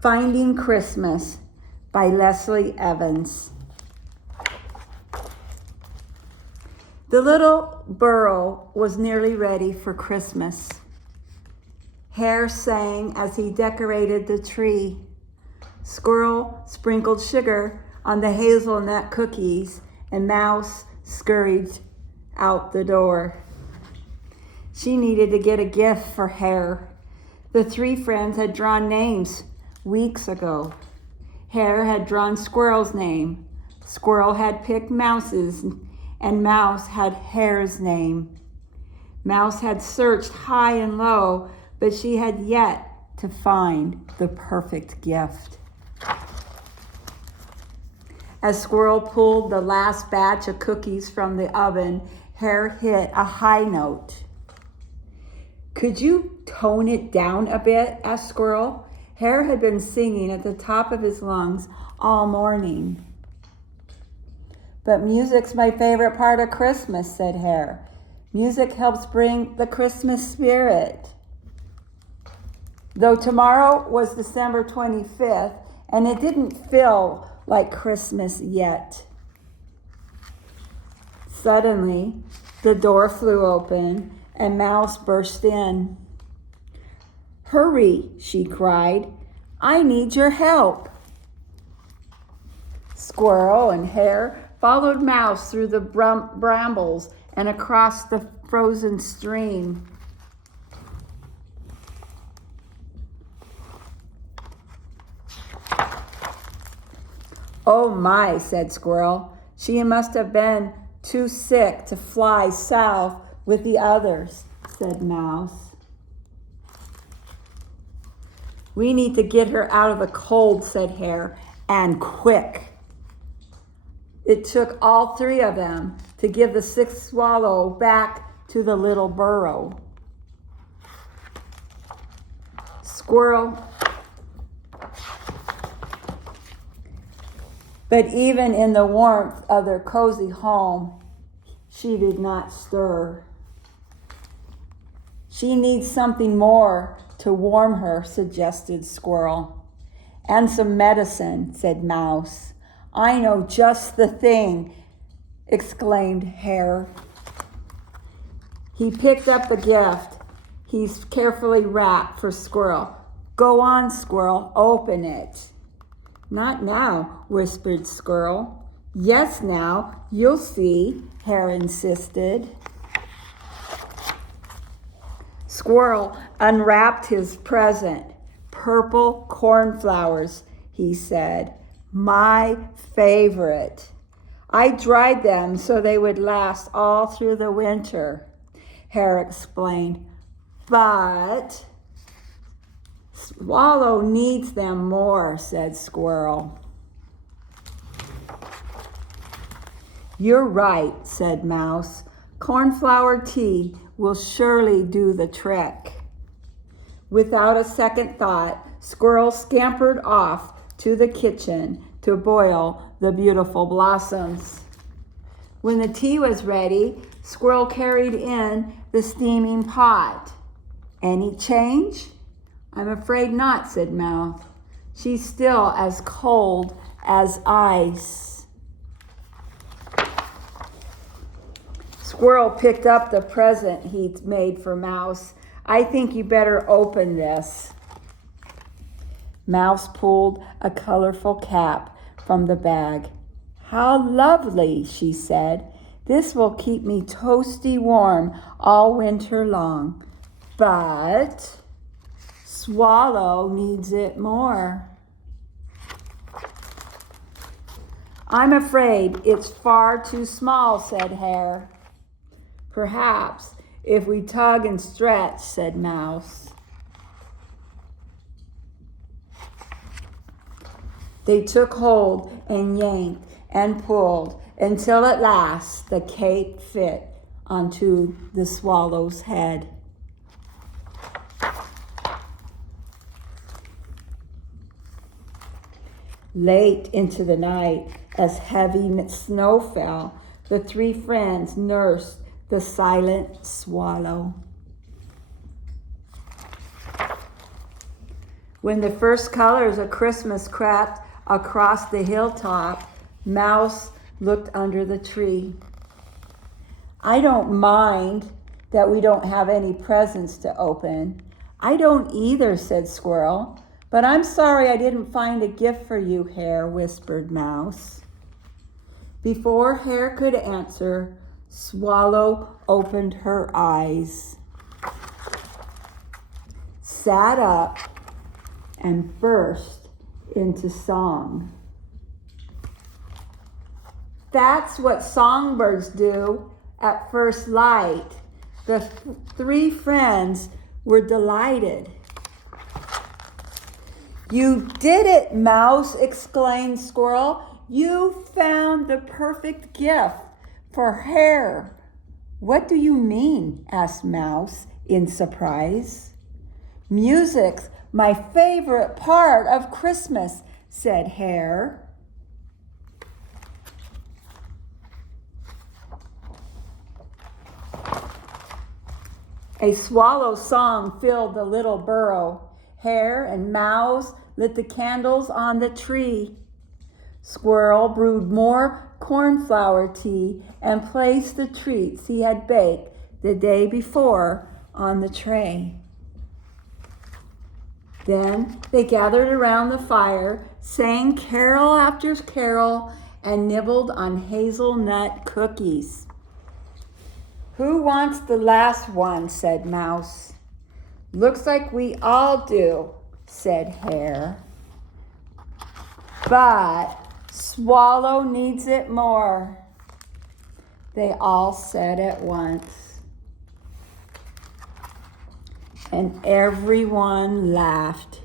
Finding Christmas by Leslie Evans. The little burrow was nearly ready for Christmas. Hare sang as he decorated the tree. Squirrel sprinkled sugar on the hazelnut cookies, and Mouse scurried out the door. She needed to get a gift for Hare. The three friends had drawn names weeks ago. Hare had drawn Squirrel's name. Squirrel had picked Mouse's, and Mouse had Hare's name. Mouse had searched high and low, but she had yet to find the perfect gift. As Squirrel pulled the last batch of cookies from the oven, Hare hit a high note. "Could you tone it down a bit?" asked Squirrel. Hare had been singing at the top of his lungs all morning. "But music's my favorite part of Christmas," said Hare. "Music helps bring the Christmas spirit." Though tomorrow was December 25th, and it didn't feel like Christmas yet. Suddenly, the door flew open and Mouse burst in. "Hurry," she cried. "I need your help." Squirrel and Hare followed Mouse through the brambles and across the frozen stream. "Oh my," said Squirrel. "She must have been too sick to fly south with the others," said Mouse. "We need to get her out of the cold," said Hare, "and quick." It took all three of them to give the sick swallow back to the little burrow. But even in the warmth of their cozy home, she did not stir. "She needs something more to warm her," suggested Squirrel. "And some medicine," said Mouse. "I know just the thing," exclaimed Hare. He picked up the gift he's carefully wrapped for Squirrel. "Go on, Squirrel, open it." "Not now," whispered Squirrel. "Yes, now, you'll see," Hare insisted. Squirrel unwrapped his present. "Purple cornflowers," he said. "My favorite. I dried them so they would last all through the winter," Hare explained. "But Swallow needs them more," said Squirrel. "You're right," said Mouse. "Cornflower tea will surely do the trick." Without a second thought, Squirrel scampered off to the kitchen to boil the beautiful blossoms. When the tea was ready, Squirrel carried in the steaming pot. "Any change?" "I'm afraid not," said Mouse. "She's still as cold as ice." Squirrel picked up the present he'd made for Mouse. "I think you better open this." Mouse pulled a colorful cap from the bag. "How lovely," she said. "This will keep me toasty warm all winter long. But Swallow needs it more." "I'm afraid it's far too small," said Hare. "Perhaps if we tug and stretch," said Mouse. They took hold and yanked and pulled until at last the cape fit onto the swallow's head. Late into the night, as heavy snow fell, the three friends nursed the silent swallow. When the first colors of Christmas crept across the hilltop, Mouse looked under the tree. I don't mind that we don't have any presents to open. I don't either, said Squirrel. But I'm sorry I didn't find a gift for you, Hare, whispered Mouse. Before Hare could answer, Swallow opened her eyes, sat up, and burst into song. That's what songbirds do at first light. The three friends were delighted. You did it, Mouse, exclaimed Squirrel. You found the perfect gift for Hare. What do you mean? Asked Mouse in surprise. Music's my favorite part of Christmas, said Hare. A swallow song filled the little burrow. Hare and Mouse lit the candles on the tree. Squirrel brewed more cornflower tea and placed the treats he had baked the day before on the tray. Then they gathered around the fire, sang carol after carol, and nibbled on hazelnut cookies. Who wants the last one? Said Mouse. Looks like we all do, said Hare. But Swallow needs it more, they all said at once. And everyone laughed.